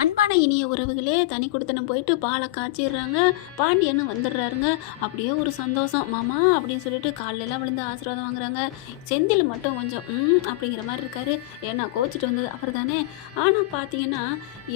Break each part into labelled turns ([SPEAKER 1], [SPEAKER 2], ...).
[SPEAKER 1] அன்பான இனிய உறவுகளே தனி கொடுத்தனம் போயிட்டு பாலை காய்ச்சிடுறாங்க பாண்டியன்னு வந்துடுறாருங்க. அப்படியே ஒரு சந்தோஷம். மாமா அப்படின்னு சொல்லிட்டு காலையில விழுந்து ஆசீர்வாதம் வாங்குறாங்க. செந்தில் மட்டும் கொஞ்சம் ம் அப்படிங்கிற மாதிரி இருக்காரு. ஏன்னா கோச்சிட்டு வந்தது அவர் தானே ஆனால் பார்த்தீங்கன்னா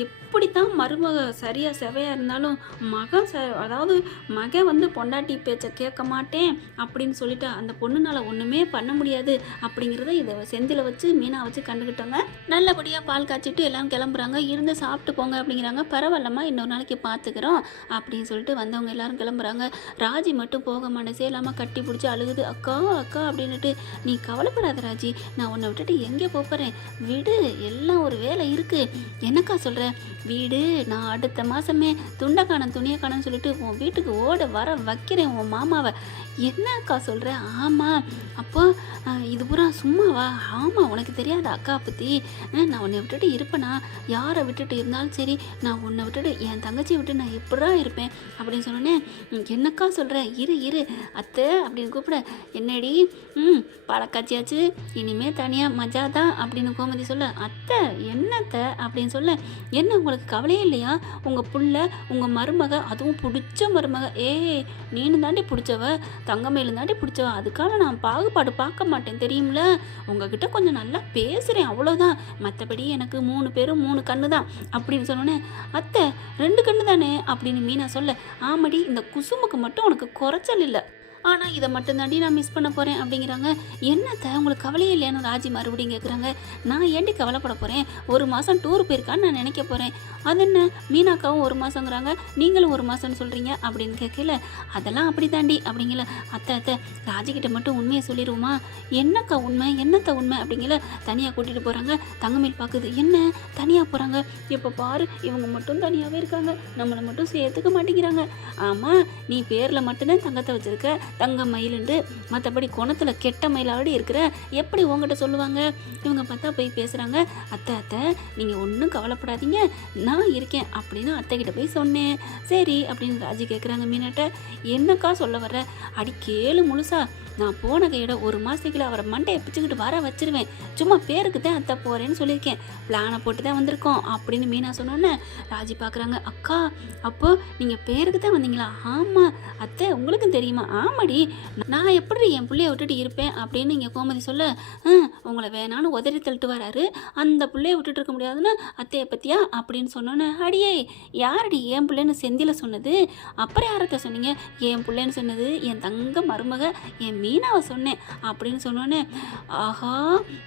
[SPEAKER 1] எப்படித்தான் மருமக சரியாக செவையாக இருந்தாலும் மகன் ச அதாவது மகன் வந்து பொண்டாட்டி பேச்சை கேட்க மாட்டேன் அப்படின்னு சொல்லிட்டு அந்த பொண்ணுனால ஒன்றுமே பண்ண முடியாது அப்படிங்கிறத இதை செந்தில வச்சு மீனா வச்சு கண்டுக்கிட்டோங்க நல்லபடியாக பால் காய்ச்சிட்டு எல்லாம் கிளம்புறாங்க. இருந்து சாப்பிட்டு போங்க அப்படிங்கிறாங்க. பரவாயில்லம்மா இன்னொரு நாளைக்கு பார்த்துக்கிறோம் அப்படின்னு சொல்லிட்டு வந்தவங்க எல்லாரும் கிளம்புறாங்க. ராஜி மட்டும் போக மனசே இல்லாமல் கட்டி பிடிச்சி அழுகுது. அக்கா அக்கா அப்படின்னுட்டு நீ கவலைப்படாத ராஜி நான் உன்னை விட்டுட்டு எங்கே போகிறேன் விடு எல்லாம் ஒரு வேலை இருக்குது என்னக்கா சொல்கிற வீடு நான் அடுத்த மாதமே துண்டக்கானம் துணியக்கானன்னு சொல்லிட்டு உன் வீட்டுக்கு ஓட வர வைக்கிறேன் உன் மாமாவை. என்னக்கா சொல்கிற ஆமாம் அப்போ இது பூரா சும்மாவா? ஆமாம் உனக்கு தெரியாத அக்கா பற்றி நான் உன்னை விட்டுட்டு இருப்பேனா? யாரை விட்டுட்டு இருந்தாலும் சரி நான் உன்னை விட்டுட்டு என் தங்கச்சியை விட்டு நான் எப்படா இருப்பேன் அப்படின்னு சொன்னோன்னே என்னக்கா சொல்கிற இரு இரு. அத்தை அப்படின்னு கூப்பிட என்னடி? ம் பழக்காச்சியாச்சு. இனிமேல் தனியாக மஜா தான் அப்படின்னு கோமதி சொல்ல அத்தை என்னத்தை அப்படின்னு சொல்ல என்ன உங்களுக்கு கவலையே இல்லையா? உங்கள் புள்ள உங்கள் மருமக அதுவும் பிடிச்ச மருமக. ஏ நீனு தாண்டி பிடிச்சவ? தங்கமயிலும் தாண்டி பிடிச்சவ? அதுக்காக நான் பாகுபாடு பார்க்க மாட்டேன் தெரியும்ல? உங்ககிட்ட கொஞ்சம் நல்லா பேசுகிறேன் அவ்வளோதான் மற்றபடி எனக்கு மூணு பேரும் மூணு கண்ணு தான் அப்படின்னு சொன்னோன்னே அத்தை ரெண்டு கண்ணு தானே அப்படின்னு மீனா சொல்ல ஆமாடி இந்த குசுமுக்கு மட்டும் உனக்கு குறைச்சல் இல்லை. ஆனால் இதை மட்டும் தாண்டி நான் மிஸ் பண்ண போகிறேன் அப்படிங்கிறாங்க. என்னத்தை உங்களுக்கு கவலையே இல்லையான்னு ராஜி மறுபடியும் கேட்குறாங்க நான் ஏண்டி கவலைப்பட போகிறேன் ஒரு மாதம் டூர் போயிருக்கான்னு நான் நினைக்க போகிறேன் அது என்ன? மீனாக்காவும் ஒரு மாதங்கிறாங்க நீங்களும் ஒரு மாதம்னு சொல்கிறீங்க அப்படின்னு கேட்கல. அதெல்லாம் அப்படி தாண்டி அப்படிங்கல. அத்தை அத்தை ராஜிக்கிட்ட மட்டும் உண்மையை சொல்லிடுவோமா என்னக்கா உண்மை? என்னத்த உண்மை? அப்படிங்கல தனியாக கூட்டிகிட்டு போகிறாங்க தங்கமேல் பார்க்குது என்ன? தனியாக போகிறாங்க இப்போ பாரு இவங்க மட்டும் தனியாகவே இருக்காங்க. நம்மளை மட்டும் சேர்த்துக்க மாட்டேங்கிறாங்க. ஆமாம் நீ பேரில் மட்டும்தான் தங்கத்தை வச்சுருக்க. தங்க மயிலுண்டு மற்றபடி குணத்தில் கெட்ட மயிலாடி இருக்கிற எப்படி உங்ககிட்ட சொல்லுவாங்க? இவங்க பார்த்தா போய் பேசுகிறாங்க அத்தை அத்தை நீங்கள் ஒன்றும் கவலைப்படாதீங்க நான் இருக்கேன் அப்படின்னு அத்தைக்கிட்ட போய் சொன்னேன். சரி அப்படின்னு ராஜி கேட்குறாங்க மீனாட்ட. என்னக்கா சொல்ல வர்ற? அடி கேளு முழுசா. நான் போன கையோட ஒரு மாதத்துக்குள்ள அவரை மண்டையை பிச்சுக்கிட்டு வர வச்சிருவேன். சும்மா பேருக்கு தான் அத்தை போகிறேன்னு சொல்லியிருக்கேன். பிளானை போட்டு தான் வந்திருக்கோம் அப்படின்னு மீனா சொன்னோன்னே ராஜி பார்க்குறாங்க அக்கா அப்போது நீங்கள் பேருக்கு தான் வந்தீங்களா? ஆமாம் அத்தை உங்களுக்கும் தெரியுமா? ஆமாம் ஆமாடி நான் எப்படி என் பிள்ளைய விட்டுட்டு இருப்பேன் அப்படின்னு இங்கே கோமதி சொல்ல "ஆ, உங்களை வேணான்னு உதறி தள்ளிட்டு வராரு அந்த பிள்ளைய விட்டுட்டு இருக்க முடியாதுன்னு அத்தையை பற்றியா அப்படின்னு சொன்னோன்னே அடியே யாரடி என் பிள்ளைன்னு செந்தியில் சொன்னது? அப்புறம் யாரத்தை சொன்னீங்க? என் பிள்ளைன்னு சொன்னது என் தங்க மருமக என் மீனாவை சொன்னேன். அப்படின்னு சொன்னோன்னே ஆஹா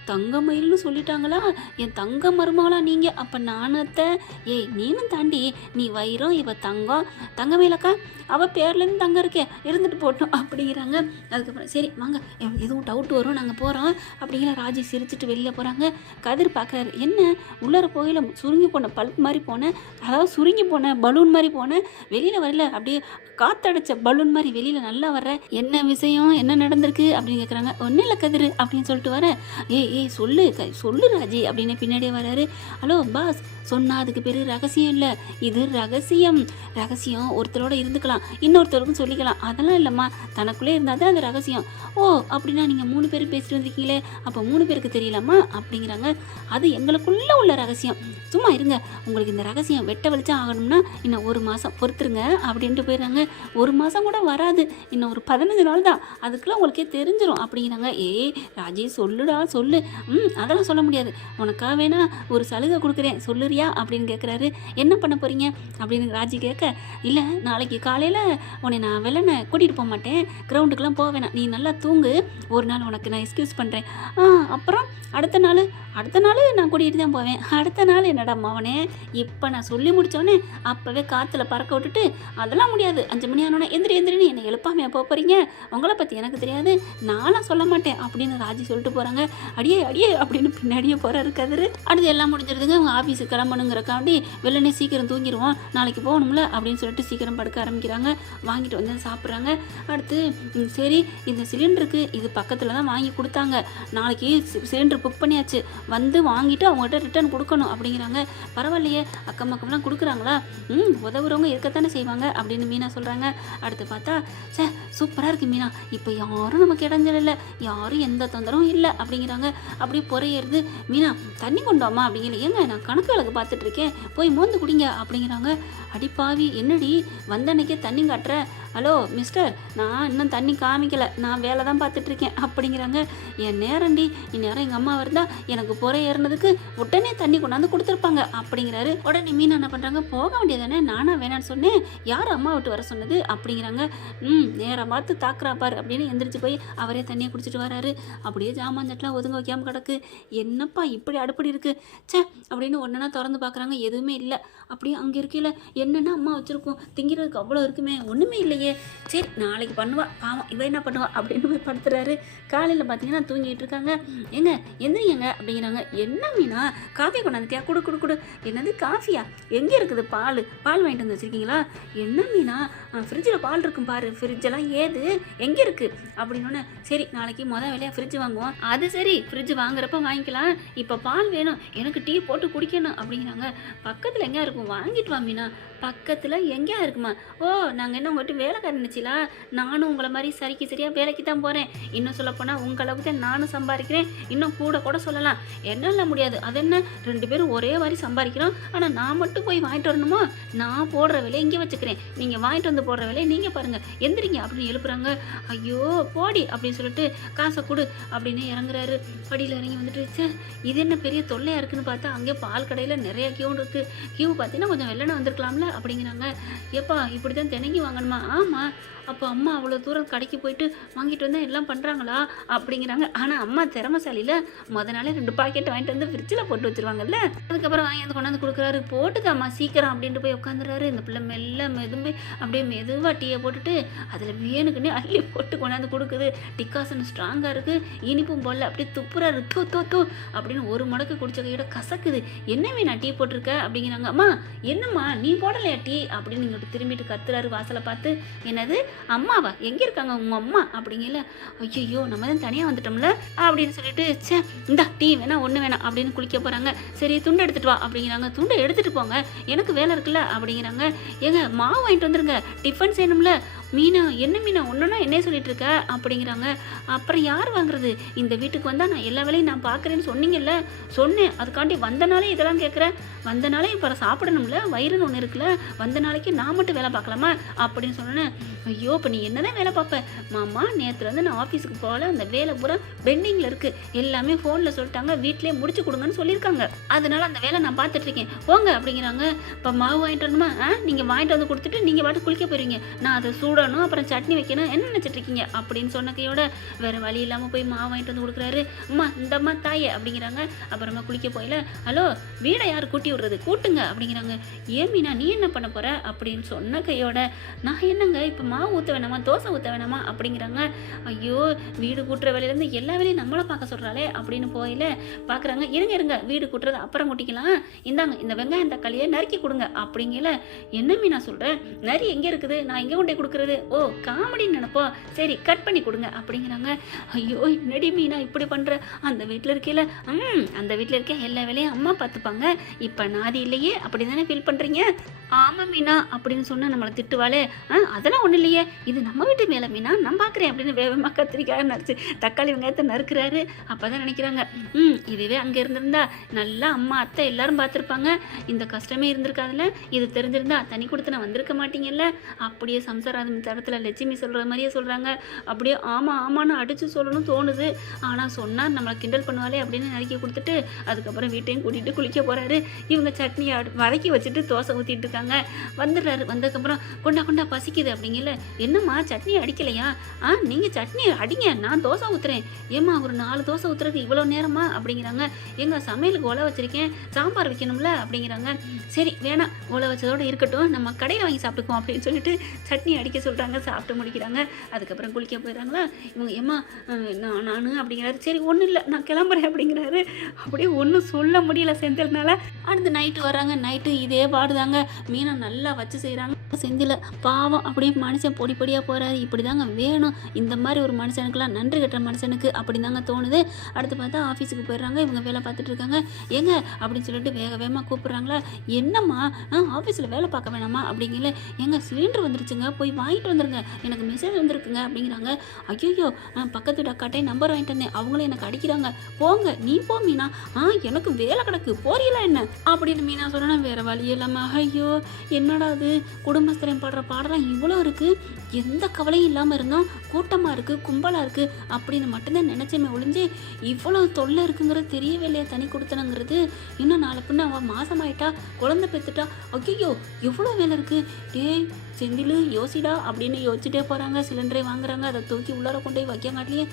[SPEAKER 1] தங்க மயில்னு சொல்லிட்டாங்களா? என் தங்க மருமகளா நீங்கள் அப்போ நானத்தை ஏய் நீனும் தாண்டி நீ வைரம் இவ தங்கம். தங்க மயிலக்கா அவள் பேர்லேருந்து தங்கம் இருக்கே இருந்துட்டு போட்டோம் அப்படிங்கிறாங்க. அதுக்கப்புறம் சரி வாங்க எதுவும் டவுட் வரும் நாங்கள் போகிறோம் அப்படிங்கிற ராஜி சிரிச்சுட்டு வெளியில் போகிறாங்க கதிர் பார்க்குறாரு என்ன உள்ளர போகையில் சுருங்கி போன பல்ப் மாதிரி போனேன் அதாவது சுருங்கி போன பலூன் மாதிரி போனேன் வெளியில் வரல அப்படியே காத்தடைச்ச பலூன் மாதிரி வெளியில் நல்லா வர்ற என்ன விஷயம் என்ன நடந்திருக்கு அப்படின்னு கேட்குறாங்க ஒன்றும் இல்லை கதிர் அப்படின்னு சொல்லிட்டு வர ஏய் ஏய் சொல்லு க- சொல்லு ராஜி அப்படின்னு பின்னாடியே வராரு. ஹலோ பாஸ் சொன்னால் அதுக்கு பேர் ரகசியம் இல்லை. இது ரகசியம். ரகசியம் ஒருத்தரோட இருந்துக்கலாம் இன்னொருத்தருக்கும் சொல்லிக்கலாம். அதெல்லாம் இல்லைம்மா தனக்குள்ளே இருந்தால் தான் அது ரகசியம். ஓ அப்படின்னா நீங்கள் மூணு பேர் பேசிட்டு வந்திருக்கீங்களே அப்போ மூணு பேருக்கு தெரியலாமா? அப்படிங்கிறாங்க. அது எங்களுக்குள்ளே உள்ள ரகசியம். சும்மா இருங்க. உங்களுக்கு இந்த ரகசியம் வெட்ட வெளிச்சம் ஆகணும்னா இன்னும் ஒரு மாதம் பொறுத்துருங்க அப்படின்ட்டு போயிடுறாங்க. ஒரு மாதம் கூட வராது. இன்னும் ஒரு பதினஞ்சு நாள் தான். அதுக்குள்ளே உங்களுக்கே தெரிஞ்சிடும் அப்படிங்கிறாங்க. ஏய் ராஜி சொல்லுடா சொல்லு. ம் அதெல்லாம் சொல்ல முடியாது. உனக்காக வேணா ஒரு சலுகை கொடுக்குறேன். சொல்லுறியா? அப்படின்னு கேட்குறாரு என்ன பண்ண போகிறீங்க அப்படின்னு ராஜி கேட்க இல்லை நாளைக்கு காலையில் உன்னை நான் வெள்ளனை கூட்டிகிட்டு போக மாட்டேன். கிரவுண்டுக்கெலாம் போக வேணாம். நீ நல்லா தூங்கு. ஒரு நாள் உனக்கு நான் எக்ஸ்கியூஸ் பண்ணுறேன் ஆ அப்புறம் அடுத்த நாள் அடுத்த நாள் நான் கூட்டிகிட்டு தான் போவேன். அடுத்த நாள் என்னடா மவனே? இப்போ நான் சொல்லி முடித்தோடனே அப்போவே காற்றுல பறக்க விட்டுட்டு அதெல்லாம் முடியாது. அஞ்சு மணி ஆனோடனே எந்திரி எந்திரின்னு என்னை எழுப்பாமே போக போகிறீங்க உங்களை பற்றி எனக்கு தெரியாது. நானும் சொல்ல மாட்டேன் அப்படின்னு ராஜி சொல்லிட்டு போகிறாங்க அடியே அடியே அப்படின்னு பின்னாடியே போகிறாரு கதிர். அடுத்து எல்லாம் முடிஞ்சிருதுங்க. அவங்க ஆஃபீஸுக்கு கிளம்பணுங்கிறக்காண்டி வெள்ளனே சீக்கிரம் தூங்கிடுவோம் நாளைக்கு போகணும்ல அப்படின்னு சொல்லிட்டு சீக்கிரம் படுக்க ஆரம்பிக்கிறாங்க. வாங்கிட்டு வந்து சாப்பிட்றாங்க. அடுத்து பார்த்து சரி இந்த சிலிண்டருக்கு இது பக்கத்தில் தான் வாங்கி கொடுத்தாங்க. நாளைக்கு சிலிண்டர் புக் பண்ணியாச்சு. வந்து வாங்கிட்டு அவங்ககிட்ட ரிட்டர்ன் கொடுக்கணும் அப்படிங்கிறாங்க. பரவாயில்லையே அக்கம் பக்கம்லாம் கொடுக்குறாங்களா? ம் உதவுறவங்க இருக்கத்தானே செய்வாங்க அப்படின்னு மீனா சொல்கிறாங்க அடுத்து பார்த்தா சே சூப்பராக இருக்குது மீனா. இப்போ யாரும் நமக்கு இடைஞ்சல் இல்லை யாரும் எந்த தொந்தரவும் இல்லை அப்படிங்கிறாங்க. அப்படியே பொறையேறுது மீனா தண்ணி கொண்டோமா அப்படிங்கிற ஏங்க நான் கணக்கு விளக்கு பார்த்துட்ருக்கேன் போய் மோந்து குடிங்க அப்படிங்கிறாங்க. அடிப்பாவி என்னடி? வந்த அன்னைக்கே தண்ணி காட்டுற? ஹலோ மிஸ்டர் நான் இன்னும் தண்ணி காமிக்கலை. நான் வேலை தான் பார்த்துட்ருக்கேன். அப்படிங்கிறாங்க. என் நேரண்டி இந்நேரம் எங்கள் அம்மா வருதா எனக்கு புறை ஏறினதுக்கு உடனே தண்ணி கொண்டாந்து கொடுத்துருப்பாங்க அப்படிங்கிறாரு. உடனே மீனா என்ன பண்ணுறாங்க போக வேண்டியதானே நானா வேணான்னு சொன்னேன். யார் அம்மா விட்டு வர சொன்னது? அப்படிங்கிறாங்க. ம் நேரம் பார்த்து தாக்குறா அப்படின்னு எந்திரிச்சு போய் அவரே தண்ணியை குடிச்சிட்டு வராரு. அப்படியே ஜாமான் சட்டெலாம் ஒதுங்க வைக்காமல் கிடக்கு. என்னப்பா இப்படி அடுப்படி இருக்குது ச்சே அப்படின்னு ஒன்றுனா திறந்து பார்க்குறாங்க எதுவுமே இல்லை. அப்படியே அங்கே இருக்கையில் என்னென்ன அம்மா வச்சுருக்கோம்? திங்கிறதுக்கு அவ்வளோ இருக்குமே. ஒன்றுமே இல்லை இல்லையே சரி நாளைக்கு பண்ணுவா. பாவம் இவ என்ன பண்ணுவா அப்படின்னு போய் படுத்துறாரு. காலையில் பார்த்தீங்கன்னா தூங்கிட்டு இருக்காங்க. ஏங்க எந்திரிங்க அப்படிங்கிறாங்க. என்ன மீனா? காஃபி கொண்டாந்துட்டியா கொடு குடு குடு. என்னது காஃபியா? எங்கே இருக்குது பால்? பால் வாங்கிட்டு வந்து வச்சுருக்கீங்களா? என்ன மீனா? ஃப்ரிட்ஜில் பால் இருக்கும் பாரு. ஃப்ரிட்ஜெல்லாம் ஏது? எங்கே இருக்குது அப்படின்னு சரி நாளைக்கு மொதல் வேலையாக ஃப்ரிட்ஜ் வாங்குவோம். அது சரி ஃப்ரிட்ஜ் வாங்குறப்ப வாங்கிக்கலாம். இப்போ பால் வேணும். எனக்கு டீ போட்டு குடிக்கணும் அப்படிங்கிறாங்க. பக்கத்தில் எங்கே இருக்கும்? வாங்கிட்டு வா மீனா. பக்கத்தில் எங்கேயா இருக்குமா? ஓ நாங்கள் என்ன உங்கள்கிட்ட வேலைக்கார நினச்சிலா? நானும் உங்களை மாதிரி சரிக்கு சரியாக வேலைக்கு தான் போகிறேன் இன்னும் சொல்லப்போனால் உங்கள் தான் நானும் சம்பாதிக்கிறேன். இன்னும் கூட கூட சொல்லலாம். என்னால முடியாது. அது என்ன? ரெண்டு பேரும் ஒரே மாதிரி சம்பாதிக்கிறோம். ஆனால் நான் மட்டும் போய் வாங்கிட்டு வரணுமா? நான் போடுற விலையை இங்கே வச்சுக்கிறேன். நீங்கள் வாங்கிட்டு வந்து போடுற விலையை நீங்கள் பாருங்கள் எந்திரிங்க அப்படின்னு எழுப்புறாங்க. ஐயோ போடி அப்படின்னு சொல்லிட்டு காசை கொடு அப்படின்னு இறங்குறாரு. படியில் இறங்கி வந்துட்டு ச்சே இது என்ன பெரிய தொல்லையாக இருக்குன்னு பார்த்தா அங்கே பால் கடையில் நிறைய கியூ இருக்குது கியூ பார்த்தீங்கன்னா கொஞ்சம் வெள்ளனை வந்திருக்கலாம்ல. அப்படிங்கிறாங்க. எப்பா இப்படி தான் தினங்கி வாங்கணுமா? ஆமாம் அப்போ அம்மா அவ்வளோ தூரம் கடைக்கு போயிட்டு வாங்கிட்டு வந்தால் எல்லாம் பண்ணுறாங்களா அப்படிங்கிறாங்க. ஆனால் அம்மா திறமசாலியில் முத நாளே ரெண்டு பாக்கெட் வாங்கிட்டு வந்து ஃப்ரிட்ஜில் போட்டு வச்சிருவாங்கல்ல? அதுக்கப்புறம் வாங்கி வந்து கொண்டாந்து கொடுக்குறாரு. போட்டுதாம்மா சீக்கிரம் அப்படின்ட்டு போய் உட்காந்துறாரு இந்த பிள்ளை மெல்ல மெதுமே அப்படியே மெதுவாக டீயை போட்டுட்டு அதில் வேணுக்குன்னு அள்ளி போட்டு கொண்டாந்து கொடுக்குது. டிக்காசன் ஸ்ட்ராங்காக இருக்குது இனிப்பும் போடல. அப்படியே துப்புறாரு. தூ தூ தூ அப்படின்னு ஒரு முடக்கு குடிச்ச கையோட கசக்குது. என்ன நான் டீ போட்டிருக்க? அப்படிங்கிறாங்க. அம்மா என்னம்மா நீ போட டீ? அப்படின்னு இங்கிட்டு திரும்பிட்டு கத்துறாரு வாசலை பார்த்து என்னது? அம்மாவா? எங்கே இருக்காங்க உங்கள் அம்மா? அப்படிங்கல ஐயோ நம்ம தான் தனியாக வந்துட்டோம்ல? அப்படின்னு சொல்லிட்டு ச்சே இந்தா டீ வேணா ஒன்று வேணாம் அப்படின்னு குளிக்க போகிறாங்க சரி துண்டு எடுத்துகிட்டு வா அப்படிங்கிறாங்க. துண்டை எடுத்துகிட்டு போங்க எனக்கு வேலை இருக்குல்ல அப்படிங்கிறாங்க. ஏங்க மாவு வாங்கிட்டு வந்துருங்க. டிஃபன் செய்யணும்ல. மீனா என்ன மீனா ஒன்றுனா என்ன சொல்லிட்டு இருக்க அப்படிங்கிறாங்க. அப்புறம் யார் வாங்குறது? இந்த வீட்டுக்கு வந்தால் நான் எல்லா வேலையும் நான் பார்க்குறேன்னு சொன்னீங்கல்ல? சொன்னேன். அதுக்காண்டி வந்தனாலே இதெல்லாம் கேட்குறேன் வந்தனாலே இப்போ சாப்பிடணும்ல. வயிறுன்னு ஒன்று இருக்குல்ல. வந்த நாளைக்கு நான் மட்டும் வேலை பார்க்கலாமா? அப்படின்னு சொன்னேன் ஐயோ இப்போ நீ என்னதான் வேலை பார்ப்பேன் மாமா நேற்றுலேருந்து நான் ஆஃபீஸுக்கு போகல. அந்த வேலை பூரா பெண்டிங்கில் இருக்குது எல்லாமே ஃபோனில் சொல்லிட்டாங்க. வீட்டிலே முடிச்சு கொடுங்கன்னு சொல்லியிருக்காங்க. அதனால அந்த வேலை நான் பார்த்துட்ருக்கேன் போங்க அப்படிங்கிறாங்க. இப்போ மாவு வாங்கிட்டு வரணுமா? ஆ? நீங்கள் வாங்கிட்டு வந்து கொடுத்துட்டு நீங்கள் பாட்டு குளிக்க போயிருவீங்க. நான் அதை சூடணும் அப்புறம் சட்னி வைக்கணும். என்ன நினச்சிட்டு இருக்கீங்க? அப்படின்னு சொன்னக்கையோட வேறு வழி இல்லாமல் போய் மாவு வாங்கிட்டு வந்து கொடுக்குறாரு. அம்மா இந்தம்மா தாயே அப்படிங்கிறாங்க. அப்புறமா குளிக்க போயில ஹலோ வீடை யார் கூட்டி விடுறது? கூட்டுங்க அப்படிங்கிறாங்க. ஏன் மீனா நீ என்ன பண்ண போகிற அப்படின்னு சொன்ன கையோட நான் என்னங்க இப்போ மாவு ஊற்ற வேணாமா? தோசை ஊற்ற வேணாமா? அப்படிங்கிறாங்க. ஐயோ வீடு கூட்டுற வேலையிலேருந்து எல்லா வேலையும் நம்மளை பார்க்க சொல்கிறாளே அப்படின்னு போயில பார்க்குறாங்க இருங்க இருங்க வீடு கூட்டுறது அப்புறம் கூட்டிக்கலாம். இந்தாங்க இந்த வெங்காயம் தக்காளியை நறுக்கி கொடுங்க அப்படிங்கல. என்ன மீனா சொல்கிறேன் நரி எங்கே இருக்குது? நான் எங்கே கொண்டே கொடுக்குறது ஓ காமெடின்னு நினப்போ சரி கட் பண்ணி கொடுங்க அப்படிங்கிறாங்க. ஐயோ என்னடி மீனா இப்படி பண்ணுற அந்த வீட்டில் இருக்கையில ம் அந்த வீட்டில் இருக்க எல்லா வேலையும் அம்மா பார்த்துப்பாங்க இப்போ நாதி இல்லையே அப்படி தானே ஃபீல் பண்ணுறீங்க ஆமாம் மீனா அப்படின்னு சொன்னால் நம்மளை திட்டுவாளே. ஆ அதெல்லாம் ஒன்றும் இல்லையே. இது நம்ம வீட்டு மேலே மீனா நான் பார்க்குறேன் அப்படின்னு வேகமாக கத்திரிக்காய் நறுச்சு தக்காளி வெங்காயத்தை நறுக்கிறாரு. அப்போ தான் நினைக்கிறாங்க ம் இதுவே அங்கே இருந்திருந்தா நல்லா அம்மா அத்தை எல்லாரும் பார்த்துருப்பாங்க இந்த கஷ்டமே இருந்திருக்காதுல்ல? இது தெரிஞ்சிருந்தா தனி கொடுத்து நான் வந்திருக்க மாட்டீங்கல்ல? அப்படியே சம்சாராத தரத்தில் லட்சுமி சொல்கிற மாதிரியே சொல்கிறாங்க அப்படியே ஆமாம் ஆமான்னு அடித்து சொல்லணும் தோணுது. ஆனால் சொன்னால் நம்மளை கிண்டல் பண்ணுவாளே அப்படின்னு நறுக்கி கொடுத்துட்டு அதுக்கப்புறம் வீட்டையும் கூட்டிகிட்டு குளிக்க போகிறாரு இவங்க சட்னி அடு- வதக்கி வச்சுட்டு தோசை ஊற்றிட்டு இருக்காங்க. வந்துடுறாரு. வந்ததுக்கப்புறம் கொண்டா கொண்டா பசிக்குது அப்படிங்கல. என்னம்மா சட்னி அடிக்கலையா? ஆ நீங்கள் சட்னி அடிங்க. நான் தோசை ஊற்றுறேன் ஏம்மா ஒரு நாலு தோசை ஊற்றுறதுக்கு இவ்வளோ நேரமா? அப்படிங்கிறாங்க. எங்க சமையலுக்கு ஒலை வச்சுருக்கேன். சாம்பார் வைக்கணும்ல? அப்படிங்கிறாங்க. சரி வேணாம். ஒலை வச்சதோட இருக்கட்டும். நம்ம கடையில் வாங்கி சாப்பிட்டுக்குவோம் அப்படின்னு சொல்லிட்டு சட்னி அடிக்க சொல்கிறாங்க சாப்பிட்டு முடிக்கிறாங்க அதுக்கப்புறம் குளிக்க போயிடுறாங்களா? இவங்க ஏம்மா நான் நான் அப்படிங்கிறாரு. சரி ஒன்றும் இல்லை நான் கிளம்புறேன் அப்படிங்கிறாரு. அப்படியே ஒன்றும் சொல்ல முடியல செஞ்சதுனால அடுத்து நைட்டு வராங்க நைட்டு இதே பாடுதாங்க. மீனை நல்லா வச்சு செய்கிறாங்க செந்தில பாவம் அப்படியே மனுஷன் பொடி பொடியாக போகிறாரு இப்படி தாங்க வேணும். இந்த மாதிரி ஒரு மனுஷனுக்குலாம் நன்றி கட்டுற மனுஷனுக்கு அப்படி தாங்க தோணுது. அடுத்து பார்த்தா ஆஃபீஸுக்கு போயிடுறாங்க. இவங்க வேலை பார்த்துட்டு இருக்காங்க. ஏங்க அப்படின்னு சொல்லிட்டு வேக வேகமாக கூப்பிட்றாங்களா? என்னம்மா நான் ஆஃபீஸில் வேலை பார்க்க வேணாமா? அப்படிங்கல. எங்க சிலிண்டர் வந்துருச்சுங்க. போய் வாங்கிட்டு வந்துருங்க. எனக்கு மெசேஜ் வந்துருக்குங்க அப்படிங்கிறாங்க. ஐயோ பக்கத்து டக்காட்டே நம்பர் வாங்கிட்டு வந்தேன். அவங்களும் எனக்கு அடிக்கிறாங்க. போங்க நீ போ மீனா. ஆ எனக்கு வேலை கிடக்கு. போறீங்களா என்ன? அப்படின்னு மீனா சொன்னா வேற வழி இல்லாமல் ஐயோ என்னடா அது குடும்பஸ்தரம் பாடுற பாடலாம் இவ்வளோ இருக்குது எந்த கவலையும் இல்லாமல் இருந்தோம் கூட்டமாக இருக்கு கும்பலாக இருக்கு அப்படின்னு மட்டும்தான் நினச்சமே ஒழிஞ்சு இவ்வளோ தொல்லை இருக்குங்கிறது தெரியவே இல்லையா தனி கொடுத்தனங்கிறது. இன்னும் நாலு பின்ன அவள் மாதமாயிட்டா குழந்தை பெற்றுட்டா ஐயோ எவ்வளோ வேலை இருக்குது டேய் செந்திலு யோசிடா அப்படின்னு யோசிச்சுட்டே போகிறாங்க சிலிண்டரை வாங்குறாங்க. அதை தூக்கி உள்ளார கொண்டு போய் வைக்கங்காட்டியே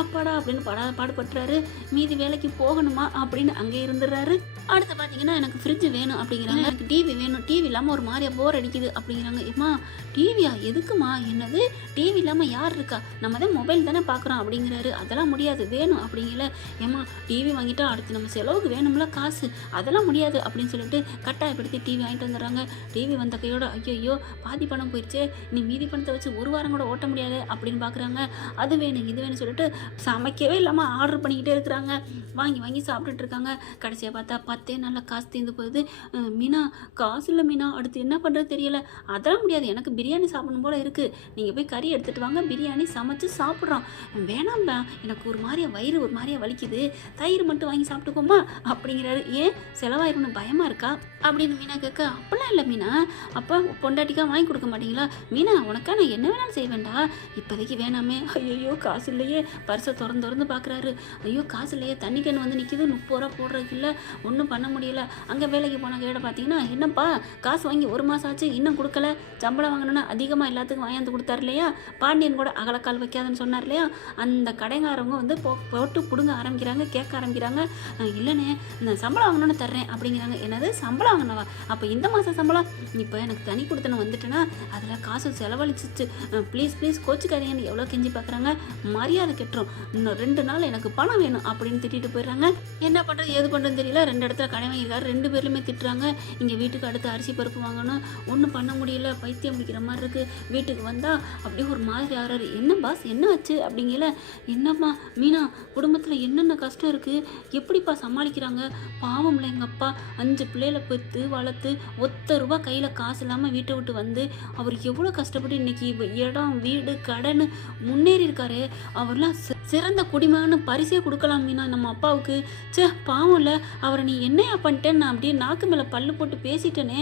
[SPEAKER 1] அப்பாடா அப்படின்னு படா பாடுபட்டுறாரு. மீதி வேலைக்கு போகணுமா அப்படின்னு அங்கே இருந்துடுறாரு. அடுத்து பார்த்தீங்கன்னா எனக்கு ஃப்ரிட்ஜ் வேணும் அப்படிங்கிறாங்க. எனக்கு டிவி வேணும். டிவி இல்லாமல் ஒரு மாதிரியா போர் அடிக்குது அப்படிங்கிறாங்க. ஏம்மா டிவியா எதுக்குமா என்னது? டிவி இல்லாமல் யார் இருக்கா? நம்ம தான் மொபைல் தானே பார்க்குறோம் அப்படிங்கிறாரு. அதெல்லாம் முடியாது. வேணும் அப்படிங்கல. ஏம்மா டிவி வாங்கிட்டா அடுத்து நம்ம செலவுக்கு வேணும்ல காசு. அதெல்லாம் முடியாது அப்படின்னு சொல்லிட்டு கட்டாயப்படுத்தி டிவி வாங்கிட்டு வந்துடுறாங்க. டிவி வந்த கையோட ஐயோ பாதி பணம் போயிடுச்சே நீ மீதி பணத்தை வச்சு ஒரு வாரம் கூட ஓட்ட முடியாது அப்படின்னு பார்க்குறாங்க அது வேணும் இது வேணும் சொல்லிட்டு சமைக்கவே இல்லாமல் ஆர்டர் பண்ணிக்கிட்டே இருக்கிறாங்க. வாங்கி வாங்கி சாப்பிட்டுட்டு இருக்காங்க. கடைசியாக பார்த்தா பத்தே நல்லா காசு தீர்ந்து போகுது. மீனா காசு இல்லை மீனா அடுத்து என்ன பண்ணுறது தெரியல. அதெல்லாம் முடியாது எனக்கு பிரியாணி சாப்பிடணும் போல இருக்குது நீங்கள் போய் கறி எடுத்துகிட்டு வாங்க பிரியாணி சமைச்சு சாப்பிட்றோம். வேணாம் எனக்கு ஒரு மாதிரியா வயிறு ஒரு மாதிரியா வலிக்குது. தயிர் மட்டும் வாங்கி சாப்பிட்டுக்கோமா அப்படிங்கிறாரு. ஏன் செலவாயிரும்னு பயமாக இருக்கா? அப்படின்னு மீனா கேட்க அப்படிலாம் இல்லை மீனா. அப்போ பொண்டாட்டிக்கா வாங்கி கொடுக்க மாட்டீங்களா? மீனா உனக்கா நான் என்ன வேணாலும் செய்வேண்டா இப்போதைக்கு வேணாமே. ஐயோ காசு இல்லையே. பர்ஸை திறந்து திறந்து பார்க்குறாரு. ஐயோ காசு இல்லையே. தண்ணி கேன் வந்து நிற்கிது முப்பது ரூபா போடுறதுக்கு இல்லை. ஒன்றும் பண்ண முடியல. அங்கே வேலைக்கு போன கேட பார்த்தீங்கன்னா என்னப்பா? காசு வாங்கி ஒரு மாதம் ஆச்சு இன்னும் கொடுக்கல. சம்பளம் வாங்கணும்னா அதிகமாக எல்லாத்துக்கும் வாங்கியாந்து கொடுத்தாரு இல்லையா? பாண்டியன் கூட அகலக்கால் வைக்காதுன்னு சொன்னார் இல்லையா? அந்த கடைக்காரவங்க வந்து போ போட்டு பிடுங்க ஆரம்பிக்கிறாங்க கேட்க ஆரம்பிக்கிறாங்க. "அஹ், இல்லைண்ணே. நான் சம்பளம் வாங்கணும்னு தர்றேன் அப்படிங்கிறாங்க. என்னது? சம்பளம் வாங்கினவா அப்போ இந்த மாதம் சம்பளம்? இப்போ எனக்கு தனி கொடுத்தன வந்துட்டேன்னா அதில் காசு செலவழிச்சிச்சு. ப்ளீஸ் ப்ளீஸ் கோச்சிக்காதீங்கன்னு எவ்வளோ கெஞ்சி பார்க்குறாங்க மரியாதை கெட்டுரும். இன்னும் ரெண்டு நாள் எனக்கு பணம் வேணும் அப்படின்னு திட்டிட்டு போயிடுறாங்க. என்ன பண்ணுறது ஏது பண்ணுறதுன்னு தெரியல. ரெண்டு இடத்துல கடை வாங்கியிருக்காரு ரெண்டு பேர்லையுமே திட்டுறாங்க. இங்கே வீட்டுக்கு அடுத்து அரிசி பருப்பு வாங்கணும். ஒன்றும் பண்ண முடியல. பைத்தியம் முடிக்கிற மாதிரி இருக்குது வீட்டுக்கு வந்தால் அப்படியே ஒரு மாதிரி ஆகிறாரு. என்ன பாஸ் என்ன ஆச்சு? அப்படிங்கல. என்னம்மா? மீனா குடும்பத்தில் என்னென்ன கஷ்டம் இருக்குது எப்படிப்பா சமாளிக்கிறாங்க? பாவம்ல எங்கள் அப்பா அஞ்சு பிள்ளைகளை பெற்று வளர்த்து ஒத்த ரூபா கையில் காசு இல்லாமல் வீட்டை விட்டு வந்து அவர் எவ்வளோ கஷ்டப்பட்டு இன்னைக்கு இடம் வீடு கடன் முன்னேறி இருக்காரு அவர்லாம் சிறந்த குடிமகன்னு பரிசே கொடுக்கலாம் மீனா. நம்ம அப்பாவுக்கு ச்சே பாவம் இல்லை. அவரை நீ என்னையா பண்ணிட்டேன்னு நான் அப்படியே நாக்கு மேலே பல்லு போட்டு பேசிட்டேனே.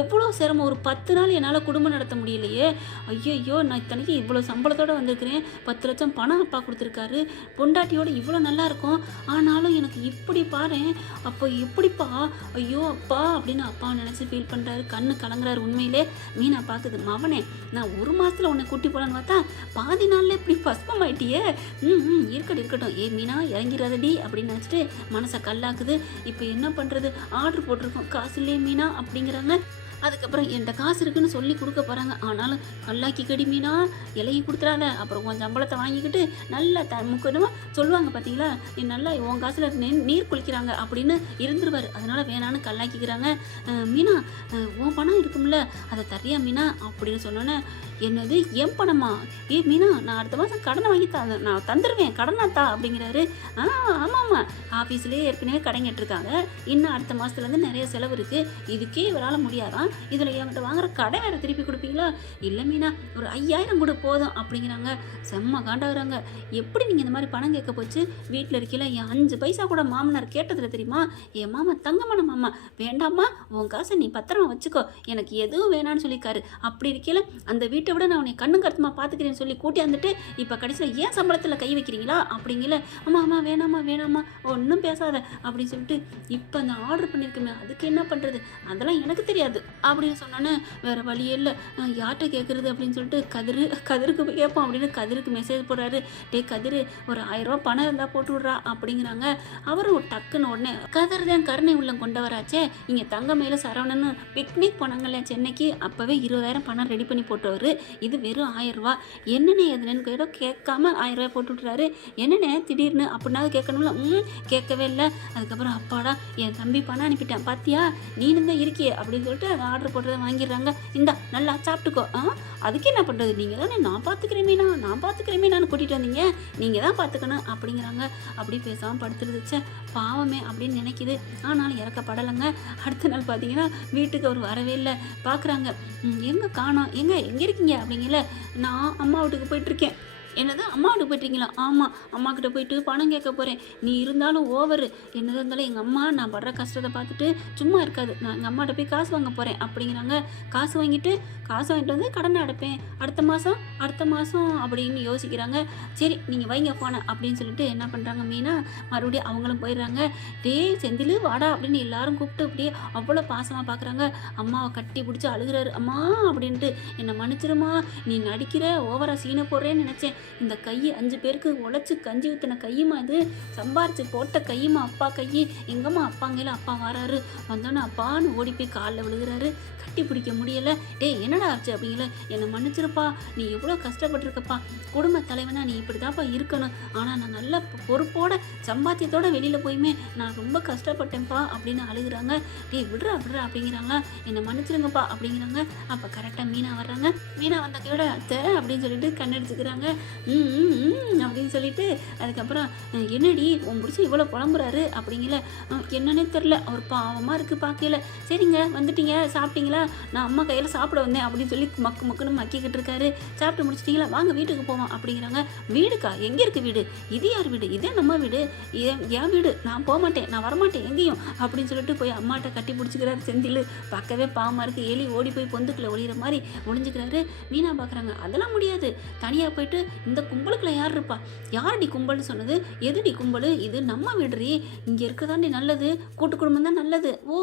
[SPEAKER 1] எவ்வளோ சிரமம். ஒரு பத்து நாள் என்னால் குடும்பம் நடத்த முடியலையே. ஐயோ நான் இத்தனைக்கு இவ்வளோ சம்பளத்தோடு வந்திருக்கிறேன். பத்து லட்சம் பணம் அப்பா கொடுத்துருக்காரு. பொண்டாட்டியோட இவ்வளோ நல்லா இருக்கும். ஆனாலும் எனக்கு இப்படி பாரு. அப்போ எப்படிப்பா? ஐயோ அப்பா அப்படின்னு அப்பா நினச்சி ஃபீல் பண்ணுறாரு கண்ணு கலங்குறாரு உண்மையிலே. மீனா பார்க்குது மவனே நான் ஒரு மாதத்தில் உன்னை கூட்டி போகலான்னு பார்த்தா பாதி நாளில் இப்படி பஸ்பம் ஆயிட்டியே ம் ம் இருக்கட்டும் இருக்கட்டும். ஏ மீனா இறங்கிறாதடி அப்படின்னு நினச்சிட்டு மனசை கல்லாக்குது. இப்போ என்ன பண்ணுறது ஆர்டர் போட்டிருக்கோம். காசு இல்லையே மீனா அப்படிங்கிறாங்க. அதுக்கப்புறம் என்கிட்ட காசு இருக்குன்னு சொல்லி கொடுக்க போகிறாங்க ஆனாலும் கல்லாக்கி கடிமீனா இலையை கொடுத்துறாத. அப்புறம் உன் சம்பளத்தை வாங்கிக்கிட்டு நல்லா த முக்கியமாக சொல்லுவாங்க பார்த்தீங்களா நீ நல்லா உன் காசில் நீர் நீர் குளிக்கிறாங்க அப்படின்னு இருந்துருவார். அதனால் வேணான்னு கல்லாக்கிக்கிறாங்க. மீனா உன் பணம் இருக்கும்ல. அதை தரியா மீனா? அப்படின்னு சொன்னோன்னே என்னது? என் பணமா? ஏ மீனா நான் அடுத்த மாதம் கடனை வாங்கி த நான் தந்துடுவேன் கடனாத்தா அப்படிங்கிறாரு. ஆ ஆமாம் ஆமாம் ஆஃபீஸ்லேயே ஏற்கனவே கடன் கேட்டிருக்காங்க. இன்னும் அடுத்த மாதத்துலேருந்து நிறைய செலவு இருக்குது இதுக்கே இவரால் முடியாதான் இதில் என்கிட்ட வாங்குற கடை வேறு திருப்பி கொடுப்பீங்களா? இல்லை மீனா ஒரு ஐயாயிரம் கூட போதும் அப்படிங்கிறாங்க. செம்ம காண்டாகிறாங்க எப்படி நீங்கள் இந்த மாதிரி பணம் கேட்க போச்சு? வீட்டில் இருக்கையில என் அஞ்சு பைசா கூட மாமனார் கேட்டதில் தெரியுமா? என் மாமா தங்கமான மாமா. வேண்டாமா உன் காசை நீ பத்திரமா வச்சுக்கோ. எனக்கு எதுவும் வேணான்னு சொல்லிக்காரு அப்படி இருக்கையில் அந்த வீட்டை விட நான் உன்னை கண்ணு கருத்துமா பார்த்துக்கிறேன்னு சொல்லி கூட்டியாந்துட்டு இப்போ கடைசியில் ஏன் சம்பளத்தில் கை வைக்கிறீங்களா? அப்படிங்கல ஆமாம் ஆமாம் வேணாமா வேணாமா ஒன்றும் பேசாத அப்படின்னு சொல்லிட்டு இப்போ அந்த ஆர்டர் பண்ணியிருக்கமே அதுக்கு என்ன பண்ணுறது அதெல்லாம் எனக்கு தெரியாது. அப்படின்னு சொன்னோன்னே வேறு வழியே இல்லை. யார்கிட்ட கேட்குறது அப்படின்னு சொல்லிட்டு கதிரு கதிருக்கு போய் கேட்போம் அப்படின்னு கதிருக்கு மெசேஜ் போடுறாரு. டே கதிரு ஒரு ஆயிரம் ரூபா பணம் இருந்தால் போட்டு விட்றா அப்படிங்கிறாங்க. அவரும் டக்குன்னு உடனே கதிர் தான் கருணை உள்ளம் கொண்டவராச்சே இங்கே தங்க மேல சரவணன் பிக்னிக் போனாங்கல்ல சென்னைக்கு அப்போவே இருபதாயிரம் பணம் ரெடி பண்ணி போட்டவர். இது வெறும் ஆயிரம் ரூபா என்னண்ணே எதுனேன்னு கேட்டோ கேட்காம ஆயிரம் ரூபாய் போட்டு விட்றாரு என்னண்ணே திடீர்னு அப்படின்னா கேட்கணும்ல? ம் கேட்கவே இல்லை. அதுக்கப்புறம் அப்பாடா என் தம்பி பணம் அனுப்பிட்டேன். பாத்தியா? நீனும் தான் இருக்கியே அப்படின்னு சொல்லிட்டு ஆர்டர் போடுறத வாங்கிடுறாங்க. இந்தா நல்லா சாப்பிட்டுக்கோ. ஆ? அதுக்கு என்ன பண்ணுறது நீங்கள் தானே நான் பார்த்துக்கிறேன் மீனா. நான் பார்த்துக்கிறேன் மீனான்னு கூட்டிகிட்டு வந்தீங்க. நீங்கள் தான் பார்த்துக்கணும் அப்படிங்கிறாங்க. அப்படி பேசாமல் படுத்துருந்துச்சே. பாவமே அப்படின்னு நினைக்கிது. ஆனாலும் இறக்கப்படலைங்க. அடுத்த நாள் பார்த்தீங்கன்னா வீட்டுக்கு அவர் வரவே இல்லை. பார்க்குறாங்க எங்கே காணோம்? எங்கே எங்கே இருக்கீங்க? அப்படிங்கல. நான் அம்மா வீட்டுக்கு போயிட்டுருக்கேன் என்னது அம்மாவுக்கு போயிட்டீங்களா? ஆமாம் அம்மா கிட்ட போயிட்டு பணம் கேட்க போகிறேன் நீ இருந்தாலும் ஓவரு. என்னது இருந்தாலும் எங்கள் அம்மா நான் படுற கஷ்டத்தை பார்த்துட்டு சும்மா இருக்காது. நான் எங்கள் அம்மாட்ட போய் காசு வாங்க போகிறேன் அப்படிங்கிறாங்க. காசு வாங்கிட்டு காசு வாங்கிட்டு வந்து கடன் அடைப்பேன். அடுத்த மாதம் அடுத்த மாதம் அப்படின்னு யோசிக்கிறாங்க. சரி நீங்கள் வைங்க போன அப்படின்னு சொல்லிட்டு என்ன பண்ணுறாங்க மீனா? மறுபடியும் அவங்களும் போயிடுறாங்க. டேய் செந்தில் வாடா அப்படின்னு எல்லாரும் கூப்பிட்டு அப்படியே அவ்வளோ பாசமாக பார்க்குறாங்க அம்மாவை கட்டி பிடிச்சி அழுகிறாரு. அம்மா அப்படின்ட்டு என்னை மன்னிச்சிருமா? நீ நடிக்கிற ஓவரா சீனை போடுறேன்னு நினச்சேன். இந்த கை அஞ்சு பேருக்கு உழைச்சி கஞ்சி ஊற்றின கையுமா இது? சம்பாரிச்சு போட்ட கையுமா அப்பா கை? எங்கம்மா அப்பாங்கையில் அப்பா வராரு. வந்தோன்னே அப்பான்னு ஓடி போய் காலில் விழுகிறாரு. கட்டி பிடிக்க முடியலை. டேய் என்னடா ஆச்சு அப்படிங்கல என்னை மன்னிச்சிருப்பா. நீ எவ்வளோ கஷ்டப்பட்டிருக்கப்பா. குடும்ப தலைவனா நீ இப்படி தான்ப்பா இருக்கணும். ஆனால் நான் நல்ல பொறுப்போட சம்பாத்தியத்தோட வெளியில் போயுமே நான் ரொம்ப கஷ்டப்பட்டேன்ப்பா அப்படின்னு அழுகுறாங்க. டே விடுறா விடுறா அப்படிங்கிறாங்க. என்னை மன்னிச்சிருங்கப்பா அப்படிங்கிறாங்க. அப்போ கரெக்டாக மீனா வர்றாங்க. மீனா வந்த கையோட அத்தை அப்படின்னு சொல்லிட்டு கண்ணடிச்சுக்கிறாங்க ம் ம், அப்படின்னு சொல்லிட்டு அதுக்கப்புறம் என்னடி உன் பிடிச்சி இவ்வளோ புலம்புறாரு அப்படிங்கல. என்னன்னே தெரில அவர் பாவமாக இருக்குது பார்க்கல சரிங்க வந்துட்டீங்க. சாப்பிட்டீங்களா? நான் அம்மா கையில் சாப்பிட வந்தேன். அப்படின்னு சொல்லி மக்கு மக்குன்னு மக்கிக்கிட்டு இருக்காரு. சாப்பிட்டு முடிச்சிட்டிங்களா? வாங்க வீட்டுக்கு போவோம் அப்படிங்கிறாங்க. வீடுக்கா? எங்கே இருக்குது வீடு? இது யார் வீடு? இதே நம்ம வீடு. என் என் வீடு. நான் போக மாட்டேன் நான் வரமாட்டேன். எங்கேயும்? அப்படின்னு சொல்லிட்டு போய் அம்மாட்ட கட்டி பிடிச்சிக்கிறாரு செந்தில். பார்க்கவே பாவமாக இருக்குது எலி ஓடி போய் பொந்துக்குள்ள ஒளிகிற மாதிரி ஒளிஞ்சுக்கிறாரு. மீனா பார்க்குறாங்க அதெல்லாம் முடியாது. தனியாக போயிட்டு இந்த கும்பலுக்குள்ள யார் இருப்பா? யார் டி கும்பல்னு சொன்னது? எதுடி கும்பல்? இது நம்ம வீடுறி இங்கே இருக்கதாண்டி நல்லது. கூட்டு குடும்பம் தான் நல்லது. ஓ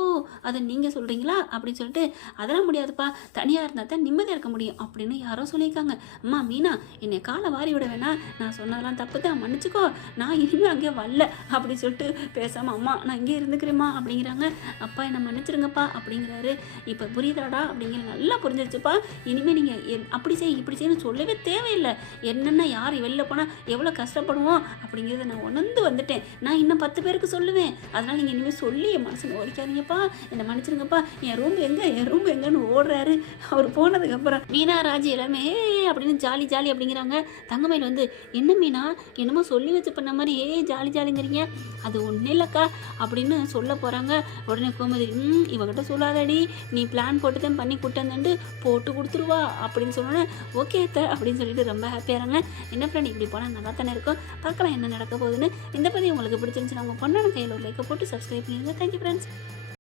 [SPEAKER 1] அதை நீங்கள் சொல்கிறீங்களா அப்படின்னு சொல்லிட்டு அதெல்லாம் முடியாதுப்பா. தனியாக இருந்தால் தான் நிம்மதியாக இருக்க முடியும் அப்படின்னு யாரோ சொல்லியிருக்காங்க. அம்மா மீனா என்னை காலை வாரி விட வேணாம். நான் சொன்னதெல்லாம் தப்பு தான் மன்னிச்சுக்கோ. நான் இனிமேல் அங்கே வரல அப்படின்னு சொல்லிட்டு பேசாமல் அம்மா நான் இங்கே இருந்துக்கிறேம்மா அப்படிங்கிறாங்க. அப்பா என்னை மன்னிச்சிருங்கப்பா அப்படிங்கிறாரு. இப்போ புரியுதாடா அப்படிங்கிற நல்லா புரிஞ்சிருச்சுப்பா. இனிமேல் நீங்கள் அப்படி செய் இப்படி செய்யணும் சொல்லவே தேவையில்லை. என்னென்ன யார் வெளில போனால் எவ்வளோ கஷ்டப்படுவோம் அப்படிங்கிறத நான் உணர்ந்து வந்துட்டேன். நான் இன்னும் பத்து பேருக்கு சொல்லுவேன். அதனால் நீங்கள் இனிமேல் சொல்லி என் மனசு ஓடிக்காதீங்கப்பா என்னை மன்னிச்சிருங்கப்பா. என் ரூம் எங்கே? என் ரூம் எங்கன்னு ஓடுறாரு. அவர் போனதுக்கப்புறம் மீனா ராஜு எல்லாமே ஏ அப்படின்னு ஜாலி ஜாலி அப்படிங்கிறாங்க. தங்கமயில் வந்து என்ன மீனா என்னமோ சொல்லி வச்சு பண்ண மாதிரி ஏ ஜாலி ஜாலிங்கிறீங்க. அது ஒன்றும் இல்லைக்கா அப்படின்னு சொல்ல போகிறாங்க உடனே கோமதி ம் இவகிட்ட சொல்லாதடி. நீ பிளான் போட்டு தான் பண்ணி கூட்டந்தண்டு போட்டு கொடுத்துருவா அப்படின்னு சொன்னோன்னே ஓகே த அப்படின்னு சொல்லிட்டு ரொம்ப ஹாப்பியாக இருங்க என்ன ஃப்ரெண்ட் இப்படி போனால் நல்லா தானே இருக்கும்? பார்க்கலாம் என்ன நடக்க போகுதுன்னு. இந்த பதிவு உங்களுக்கு பிடிச்சிருந்துச்சுன்னா உங்கள் பொண்ணான கையில் ஒரு லைக்கை போட்டு சப்ஸ்கிரைப் பண்ணிடுங்க. Thank you friends